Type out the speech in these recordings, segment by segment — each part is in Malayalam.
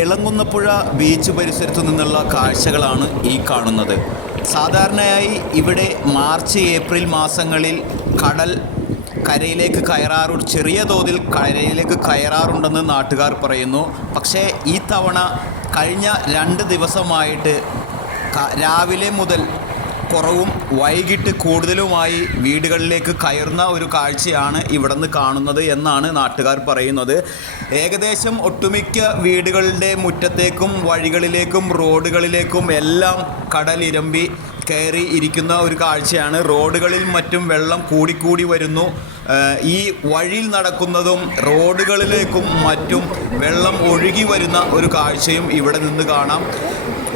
ഇളങ്ങുന്നപ്പുഴ ബീച്ച് പരിസരത്തു നിന്നുള്ള കാഴ്ചകളാണ് ഈ കാണുന്നത്. സാധാരണയായി ഇവിടെ മാർച്ച് ഏപ്രിൽ മാസങ്ങളിൽ കടൽ കരയിലേക്ക് കയറാറു ചെറിയ തോതിൽ കരയിലേക്ക് കയറാറുണ്ടെന്ന് നാട്ടുകാർ പറയുന്നു. പക്ഷേ ഈ തവണ കഴിഞ്ഞ രണ്ട് ദിവസമായിട്ട് രാവിലെ മുതൽ കുറവും വൈകിട്ട് കൂടുതലുമായി വീടുകളിലേക്ക് കയറുന്ന ഒരു കാഴ്ചയാണ് ഇവിടെ നിന്ന് കാണുന്നത് എന്നാണ് നാട്ടുകാർ പറയുന്നത്. ഏകദേശം ഒട്ടുമിക്ക വീടുകളുടെ മുറ്റത്തേക്കും വഴികളിലേക്കും റോഡുകളിലേക്കും എല്ലാം കടലിരമ്പി കയറി ഇരിക്കുന്ന ഒരു കാഴ്ചയാണ്. റോഡുകളിൽ മറ്റും വെള്ളം കൂടിക്കൂടി വരുന്നു. ഈ വഴിയിൽ നടക്കുന്നതും റോഡുകളിലേക്കും മറ്റും വെള്ളം ഒഴുകി വരുന്ന ഒരു കാഴ്ചയും ഇവിടെ നിന്ന് കാണാം.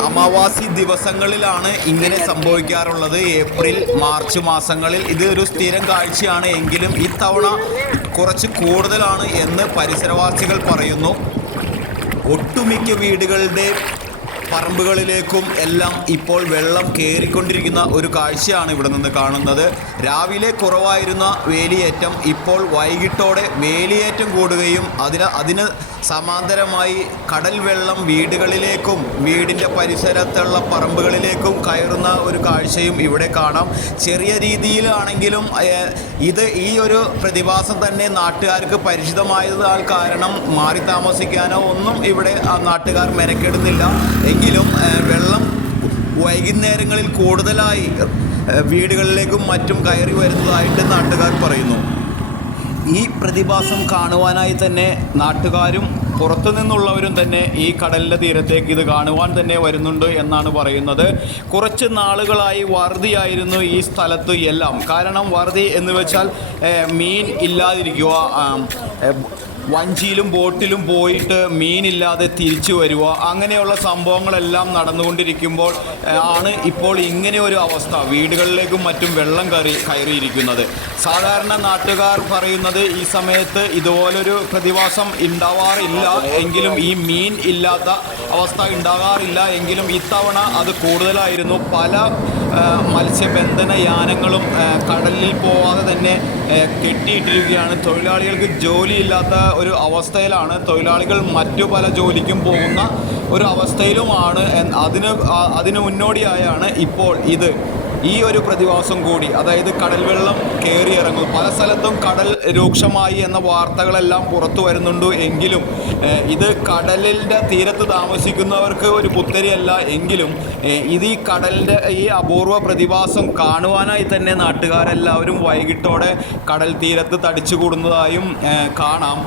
അമാവാസി ദിവസങ്ങളിലാണ് ഇങ്ങനെ സംഭവിക്കാറുള്ളത്. ഏപ്രിൽ മാർച്ച് മാസങ്ങളിൽ ഇത് ഒരു സ്ഥിരം കാഴ്ചയാണ് എങ്കിലും ഇത്തവണ കുറച്ച് കൂടുതലാണ് എന്ന് പരിസരവാസികൾ പറയുന്നു. ഒട്ടുമിക്ക വീടുകളുടെ പറമ്പുകളിലേക്കും എല്ലാം ഇപ്പോൾ വെള്ളം കയറിക്കൊണ്ടിരിക്കുന്ന ഒരു കാഴ്ചയാണ് ഇവിടെ നിന്ന് കാണുന്നത്. രാവിലെ കുറവായിരുന്ന വേലിയേറ്റം ഇപ്പോൾ വൈകിട്ടോടെ വേലിയേറ്റം കൂടുകയും അതിന് അതിന് സമാന്തരമായി കടൽ വെള്ളം വീടുകളിലേക്കും വീടിന്റെ പരിസരത്തുള്ള പറമ്പുകളിലേക്കും കയറുന്ന ഒരു കാഴ്ചയും ഇവിടെ കാണാം. ചെറിയ രീതിയിലാണെങ്കിലും ഇത് ഈ ഒരു പ്രതിഭാസം തന്നെ നാട്ടുകാർക്ക് പരിചിതമായതാൽ കാരണം മാറി താമസിക്കാനോ ഒന്നും ഇവിടെ നാട്ടുകാർ മെനക്കെടുന്നില്ല. എങ്കിലും വെള്ളം വൈകുന്നേരങ്ങളിൽ കൂടുതലായി വീടുകളിലേക്കും മറ്റും കയറി വരുന്നതായിട്ട് നാട്ടുകാർ പറയുന്നു. ഈ പ്രതിഭാസം കാണുവാനായി തന്നെ നാട്ടുകാരും പുറത്തു നിന്നുള്ളവരും തന്നെ ഈ കടലിന്റെ തീരത്തേക്ക് ഇത് കാണുവാൻ തന്നെ വരുന്നുണ്ട് എന്നാണ് പറയുന്നത്. കുറച്ച് നാളുകളായി വറുതിയായിരുന്നു ഈ സ്ഥലത്ത് എല്ലാം. കാരണം വറുതി എന്ന് വെച്ചാൽ മീൻ ഇല്ലാതിരിക്കുക വഞ്ചിയിലും ബോട്ടിലും പോയിട്ട് മീനില്ലാതെ തിരിച്ചു വരിക അങ്ങനെയുള്ള സംഭവങ്ങളെല്ലാം നടന്നുകൊണ്ടിരിക്കുമ്പോൾ ആണ് ഇപ്പോൾ ഇങ്ങനെ ഒരു അവസ്ഥ. വീടുകളിലേക്കും മറ്റും വെള്ളം കയറി കയറിയിരിക്കുന്നത്. സാധാരണ നാട്ടുകാർ പറയുന്നത് ഈ സമയത്ത് ഇതുപോലൊരു പ്രതിഭാസം ഉണ്ടാവാറില്ല. എങ്കിലും ഈ മീൻ ഇല്ലാത്ത അവസ്ഥ ഉണ്ടാകാറില്ല. എങ്കിലും ഇത്തവണ അത് കൂടുതലായിരുന്നു. പല മത്സ്യബന്ധന യാനങ്ങളും കടലിൽ പോവാതെ തന്നെ കെട്ടിയിട്ടിരിക്കുകയാണ്. തൊഴിലാളികൾക്ക് ജോലിയില്ലാത്ത ഒരു അവസ്ഥയിലാണ്. തൊഴിലാളികൾ മറ്റു പല ജോലിക്കും പോകുന്ന ഒരു അവസ്ഥയിലുമാണ് അതിന് അതിന് മുന്നോടിയായാണ് ഇപ്പോൾ ഇത്. ഈ ഒരു പ്രതിഭാസം കൂടി അതായത് കടൽ വെള്ളം കയറി ഇറങ്ങും പല സ്ഥലത്തും കടൽ രൂക്ഷമായി എന്ന വാർത്തകളെല്ലാം പുറത്തു വരുന്നുണ്ട് എങ്കിലും ഇത് കടലിന്റെ തീരത്ത് താമസിക്കുന്നവർക്ക് ഒരു പുത്തരിയല്ല എങ്കിലും ഇത് ഈ കടലിന്റെ ഈ അപൂർവ പ്രതിഭാസം കാണുവാനായി തന്നെ നാട്ടുകാരെല്ലാവരും വൈകിട്ടോടെ കടൽ തീരത്ത് തടിച്ചു കൂടുന്നതായും കാണാം.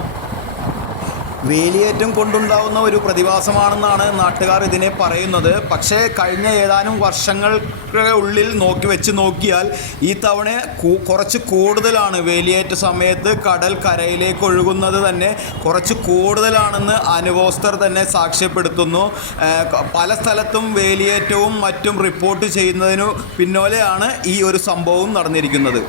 വേലിയേറ്റം കൊണ്ടുണ്ടാവുന്ന ഒരു പ്രതിഭാസമാണെന്നാണ് നാട്ടുകാർ ഇതിനെ പറയുന്നത്. പക്ഷേ കഴിഞ്ഞ ഏതാനും വർഷങ്ങൾക്ക് ഉള്ളിൽ നോക്കി വെച്ച് നോക്കിയാൽ ഈ തവണ കുറച്ച് കൂടുതലാണ് വേലിയേറ്റ സമയത്ത് കടൽ കരയിലേക്ക് ഒഴുകുന്നത് തന്നെ കുറച്ച് കൂടുതലാണെന്ന് അനുഭവസ്ഥർ തന്നെ സാക്ഷ്യപ്പെടുത്തുന്നു. പല സ്ഥലത്തും വേലിയേറ്റവും മറ്റും റിപ്പോർട്ട് ചെയ്യുന്നതിനു പിന്നോലെയാണ് ഈ ഒരു സംഭവം നടന്നിരിക്കുന്നത്.